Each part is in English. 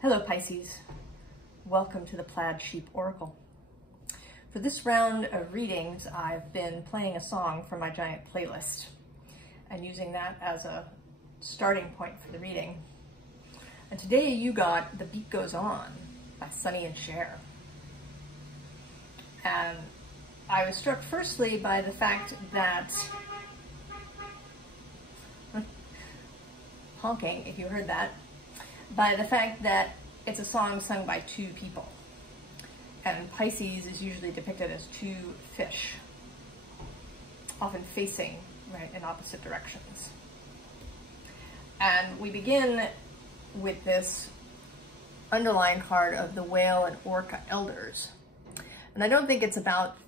Hello Pisces, welcome to the Plaid Oracle. For this round of readings, I've been playing a song from my giant playlist and using that as a starting point for the reading. And today you got The Beat Goes On by Sonny and Cher. And I was struck firstly by the fact that, honking if you heard that, by the fact that it's a song sung by two people. And Pisces is usually depicted as two fish, often facing in opposite directions. And we begin with this underlying card of the whale and orca elders. And I don't think it's about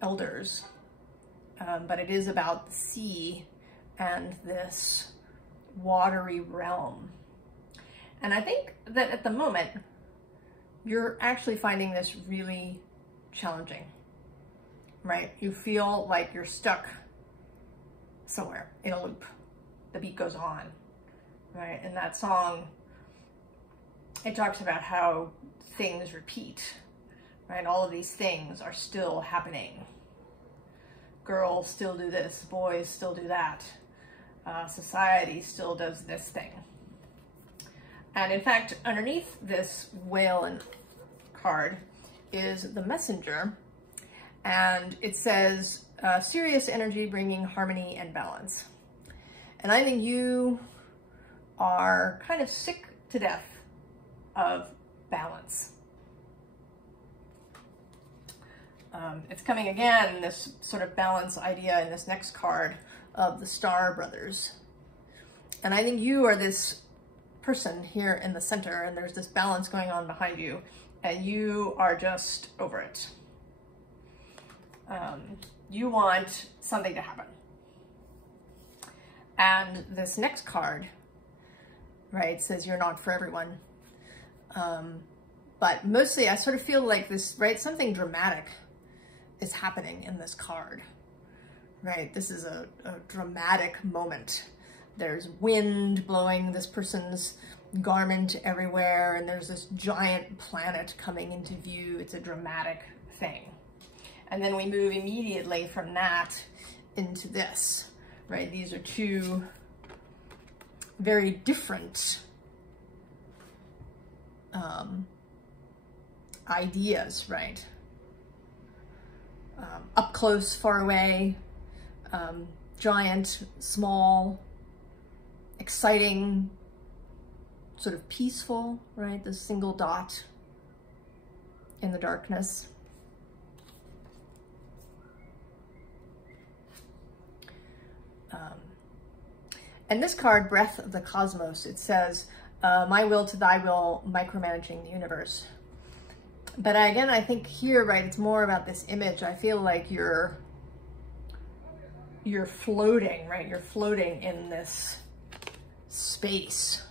elders, but it is about the sea and this watery realm. And I think that at the moment, you're actually finding this really challenging, right? You feel like you're stuck somewhere in a loop. The beat goes on, right? In that song, it talks about how things repeat, right? All of these things are still happening. Girls still do this, boys still do that. Society still does this thing. And in fact, underneath this whale and card is the messenger, and it says, serious energy bringing harmony and balance. And I think you are kind of sick to death of balance. It's coming again, this sort of balance idea in this next card of the Star Brothers. And I think you are this person here in the center, and there's this balance going on behind you, and you are just over it. You want something to happen. And this next card, right, says you're not for everyone. But mostly I sort of feel like this, right, something dramatic is happening in this card, right? This is a dramatic moment. There's wind blowing this person's garment everywhere, and there's this giant planet coming into view. It's a dramatic thing. And then we move immediately from that into this, right? These are two very different ideas, right? Up close, far away, giant, small, exciting, sort of peaceful, right? This single dot in the darkness. And this card, Breath of the Cosmos, it says, my will to thy will, micromanaging the universe. But again, I think here, right, it's more about this image. I feel like you're floating, right? You're floating in this space,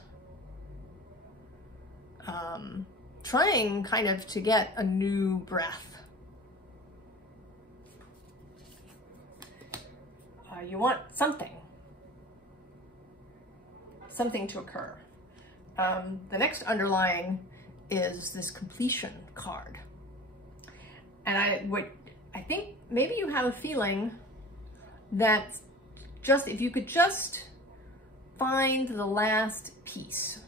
trying kind of to get a new breath. You want something to occur. The next underlying is this completion card. And I think maybe you have a feeling that just, if you could just find the last piece,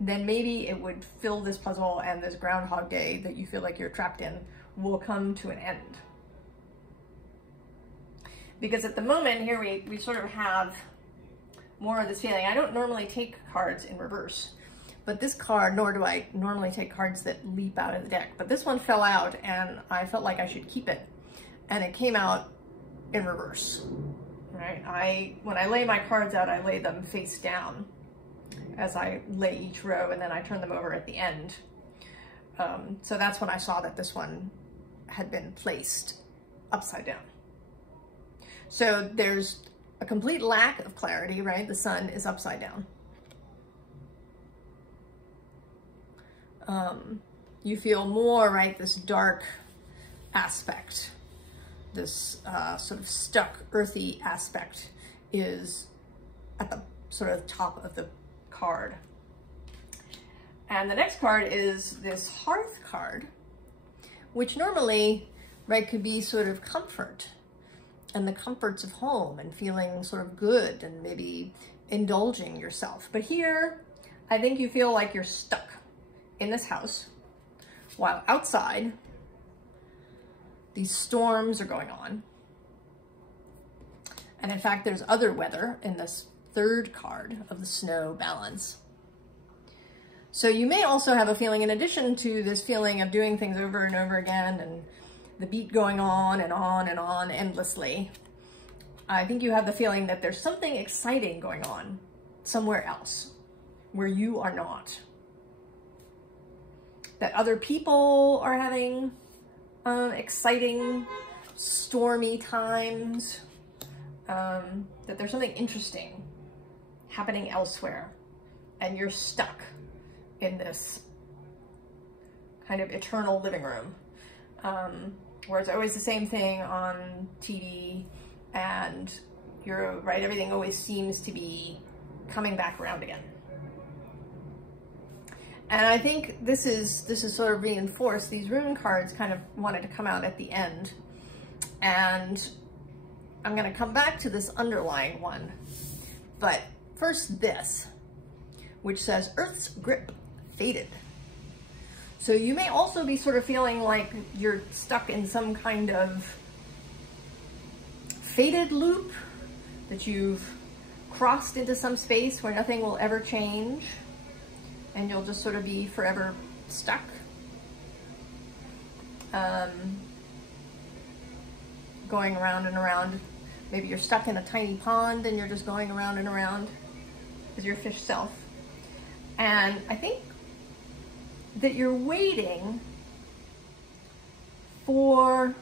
then maybe it would fill this puzzle, and this Groundhog Day that you feel like you're trapped in will come to an end. Because at the moment here, we sort of have more of this feeling. I don't normally take cards in reverse, but this card, nor do I normally take cards that leap out of the deck, but this one fell out and I felt like I should keep it. And it came out in reverse, right? When I lay my cards out, I lay them face down as I lay each row, and then I turn them over at the end. So that's when I saw that this one had been placed upside down. So there's a complete lack of clarity, right? The sun is upside down. You feel more, right, this dark aspect, this sort of stuck, earthy aspect is at the sort of top of the card. And the next card is this Hearth card, which normally, right, could be sort of comfort and the comforts of home and feeling sort of good and maybe indulging yourself. But here, I think you feel like you're stuck in this house while outside these storms are going on. And in fact, there's other weather in this third card of the snow balance. So you may also have a feeling, in addition to this feeling of doing things over and over again and the beat going on and on and on endlessly, I think you have the feeling that there's something exciting going on somewhere else where you are not. That other people are having exciting, stormy times, that there's something interesting happening elsewhere and you're stuck in this kind of eternal living room, where it's always the same thing on TV and you're right, everything always seems to be coming back around again. And I think this is sort of reinforced. These rune cards kind of wanted to come out at the end, and I'm going to come back to this underlying one, but first this, which says Earth's grip faded. So you may also be sort of feeling like you're stuck in some kind of faded loop, that you've crossed into some space where nothing will ever change and you'll just sort of be forever stuck. Going around and around. Maybe you're stuck in a tiny pond and you're just going around and around as your fish self. And I think that you're waiting for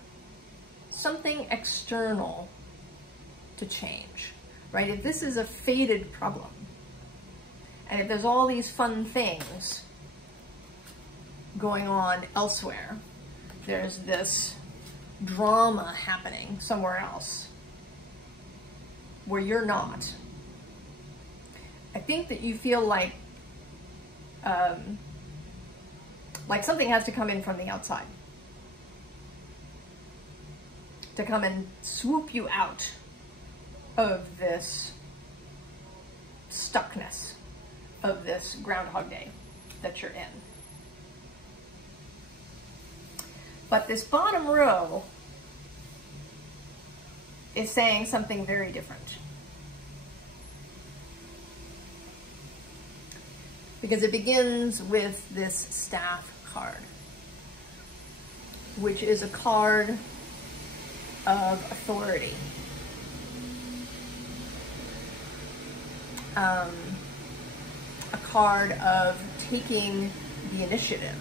something external to change, right? If this is a faded problem, and if there's all these fun things going on elsewhere, there's this drama happening somewhere else where you're not. I think that you feel like something has to come in from the outside to come and swoop you out of this stuckness, of this Groundhog Day that you're in. But this bottom row is saying something very different. Because it begins with this staff card, which is a card of authority. A card of taking the initiative.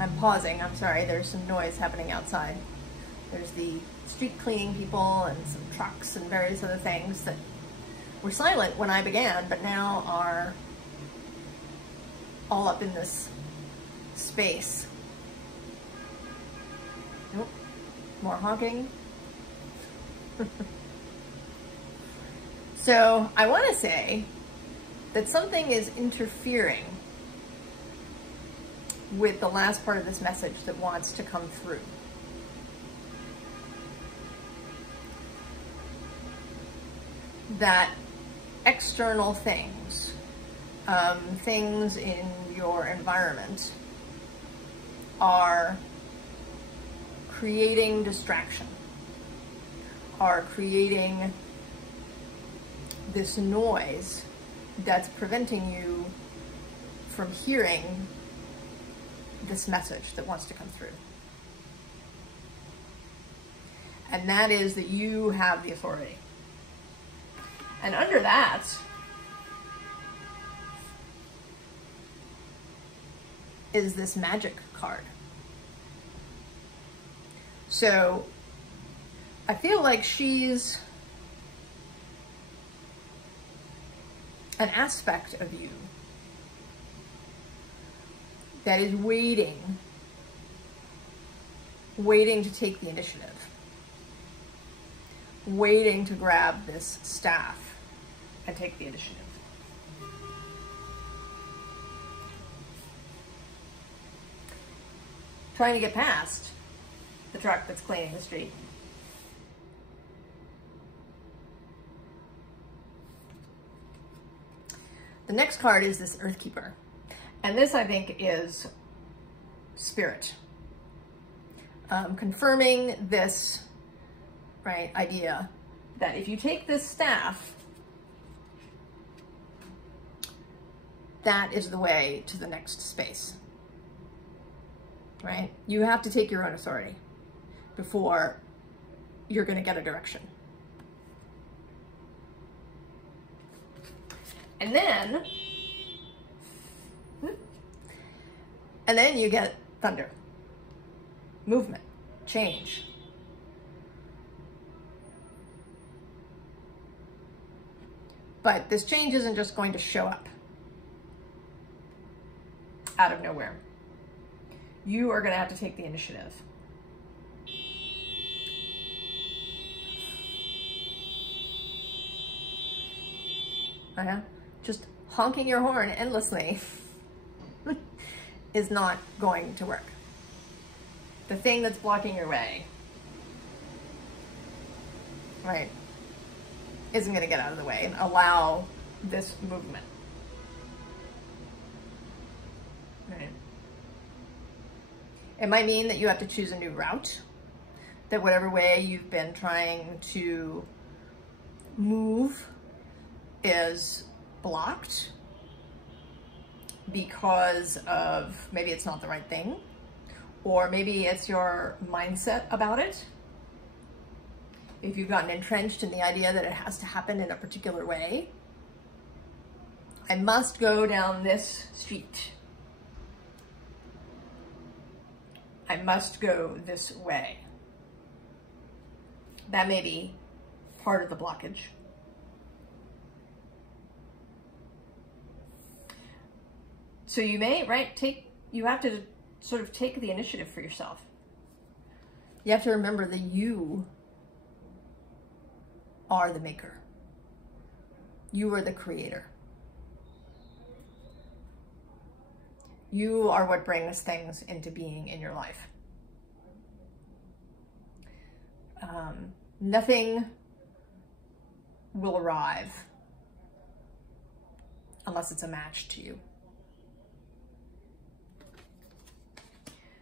I'm pausing, I'm sorry, there's some noise happening outside. There's the street cleaning people and some trucks and various other things that were silent when I began, but now are all up in this space. Nope. More honking. So I want to say that something is interfering with the last part of this message that wants to come through. That external things, things in your environment, are creating distraction, are creating this noise that's preventing you from hearing this message that wants to come through. And that is that you have the authority. And under that is this magic card. So I feel like she's an aspect of you that is waiting waiting to take the initiative, waiting to grab this staff and take the initiative. Trying to get past the truck that's cleaning the street. The next card is this Earthkeeper. And this, I think, is spirit. Confirming this, right, idea that if you take this staff, that is the way to the next space. Right? You have to take your own authority before you're going to get a direction. And then you get thunder, movement, change. But this change isn't just going to show up out of nowhere. You are going to have to take the initiative. Just honking your horn endlessly is not going to work. The thing that's blocking your way, right, isn't going to get out of the way and allow this movement. Right. It might mean that you have to choose a new route, that whatever way you've been trying to move is blocked because of maybe it's not the right thing, or maybe it's your mindset about it. If you've gotten entrenched in the idea that it has to happen in a particular way, I must go down this street. I must go this way. That may be part of the blockage. So you may, right, you have to sort of take the initiative for yourself. You have to remember that you are the maker. You are the creator. You are what brings things into being in your life. Nothing will arrive unless it's a match to you.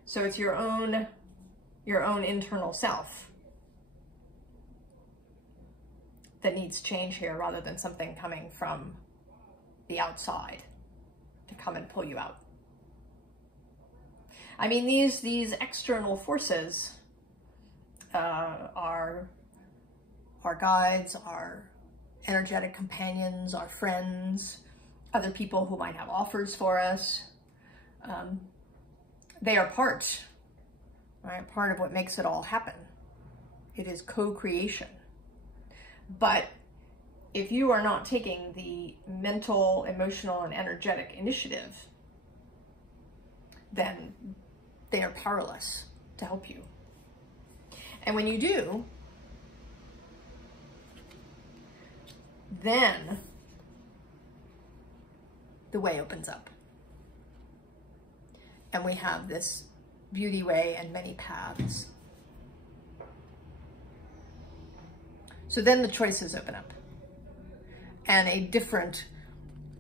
So it's your own internal self that needs change here, rather than something coming from the outside to come and pull you out. I mean, these external forces, our guides, our energetic companions, our friends, other people who might have offers for us, they are part of what makes it all happen. It is co-creation. But if you are not taking the mental, emotional, and energetic initiative, then they are powerless to help you. And when you do, then the way opens up. And we have this beauty way and many paths. So then the choices open up, and a different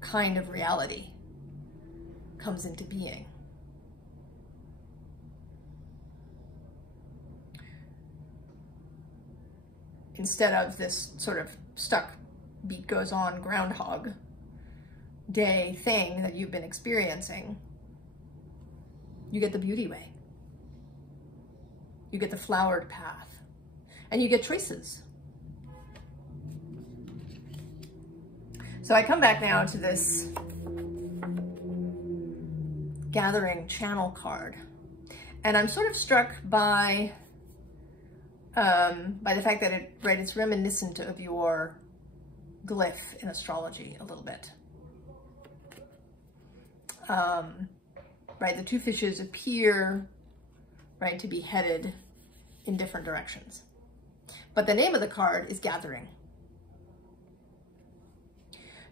kind of reality comes into being. Instead of this sort of stuck, beat goes on, Groundhog Day thing that you've been experiencing, you get the beauty way. You get the flowered path, and you get choices. So I come back now to this Gathering Channel card, and I'm sort of struck by the fact that it's reminiscent of your glyph in astrology a little bit. Right, the two fishes appear, right, to be headed in different directions. But the name of the card is gathering.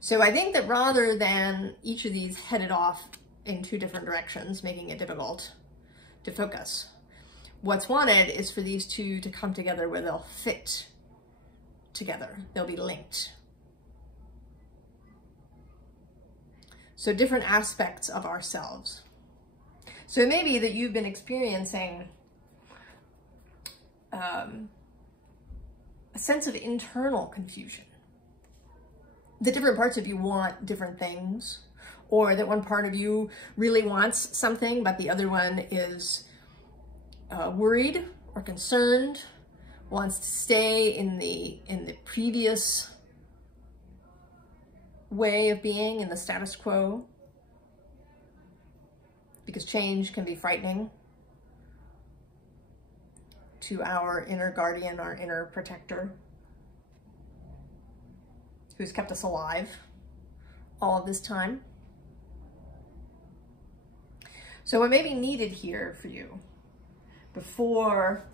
So I think that rather than each of these headed off in two different directions, making it difficult to focus, what's wanted is for these two to come together where they'll fit together. They'll be linked. So different aspects of ourselves. So it may be that you've been experiencing a sense of internal confusion. The different parts of you want different things, or that one part of you really wants something, but the other one is worried or concerned, wants to stay in the previous way of being, in the status quo, because change can be frightening to our inner guardian, our inner protector, who's kept us alive all of this time. So what may be needed here for you before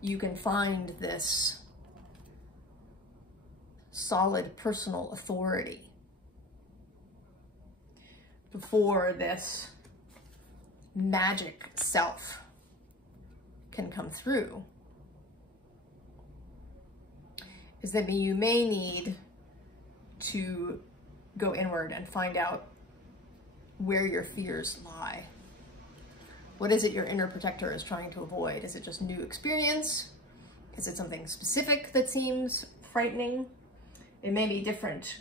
you can find this solid personal authority, before this magic self can come through, is that you may need to go inward and find out where your fears lie. What is it your inner protector is trying to avoid? Is it just new experience? Is it something specific that seems frightening? It may be different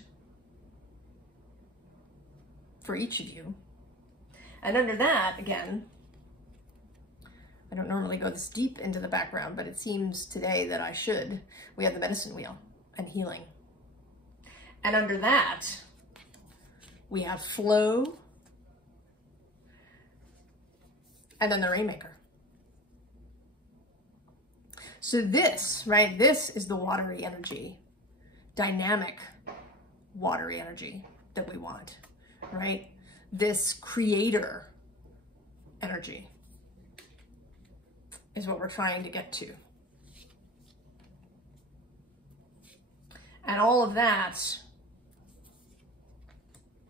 for each of you. And under that, again, I don't normally go this deep into the background, but it seems today that I should. We have the medicine wheel and healing. And under that, we have flow, and then the Rainmaker. So this, right, this is the watery energy, dynamic watery energy that we want, right? This creator energy is what we're trying to get to. And all of that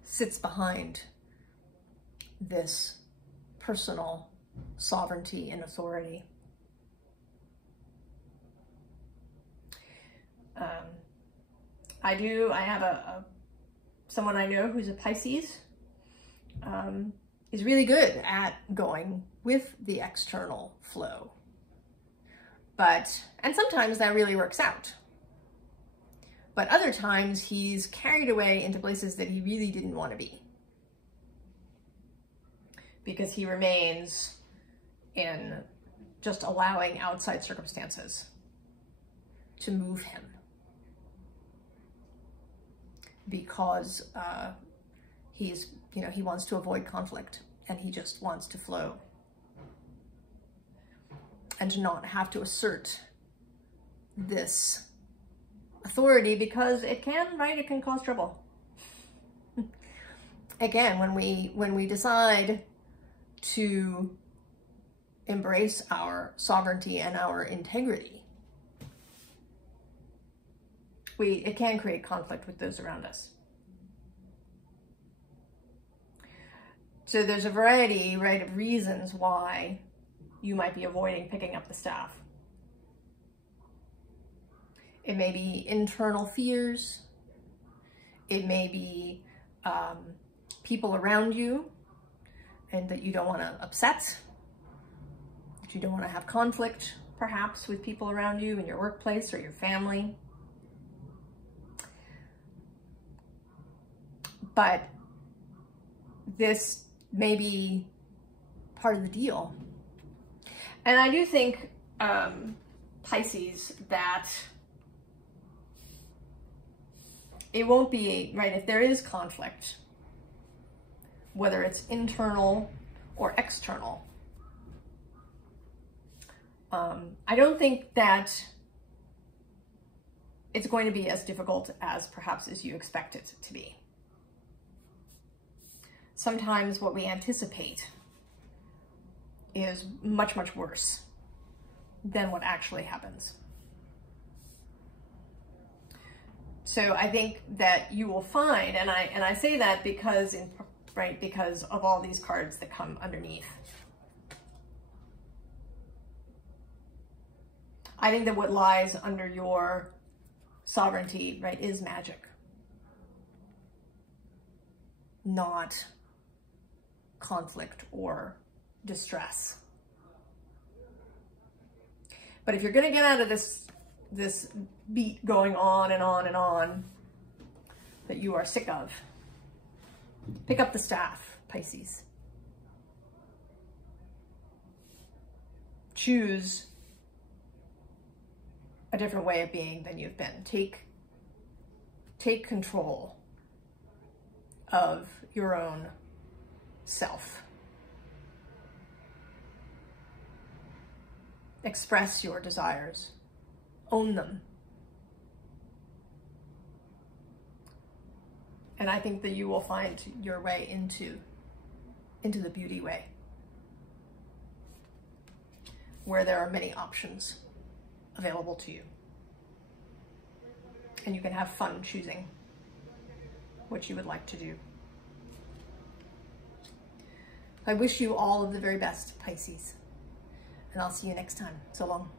sits behind this personal sovereignty and authority. I have someone I know who's a Pisces, is really good at going with the external flow. And sometimes that really works out. But other times he's carried away into places that he really didn't want to be, because he remains in just allowing outside circumstances to move him, because he wants to avoid conflict, and he just wants to flow and to not have to assert this authority, because it can cause trouble. Again, when we decide to embrace our sovereignty and our integrity, it can create conflict with those around us. So there's a variety, right, of reasons why you might be avoiding picking up the staff. It may be internal fears. It may be people around you and that you don't want to upset, that you don't want to have conflict, perhaps, with people around you in your workplace or your family. But this may be part of the deal. And I do think, Pisces, that it won't be, right, if there is conflict, whether it's internal or external, I don't think that it's going to be as difficult as perhaps as you expect it to be. Sometimes what we anticipate is much, much worse than what actually happens. So I think that you will find, and I say that because because of all these cards that come underneath. I think that what lies under your sovereignty, right, is magic, not conflict or distress. But if you're going to get out of this beat going on and on and on that you are sick of, pick up the staff, Pisces. Choose a different way of being than you've been. Take control of your own self. Express your desires. Own them. And I think that you will find your way into the beauty way, where there are many options available to you. And you can have fun choosing what you would like to do. I wish you all of the very best, Pisces. And I'll see you next time. So long.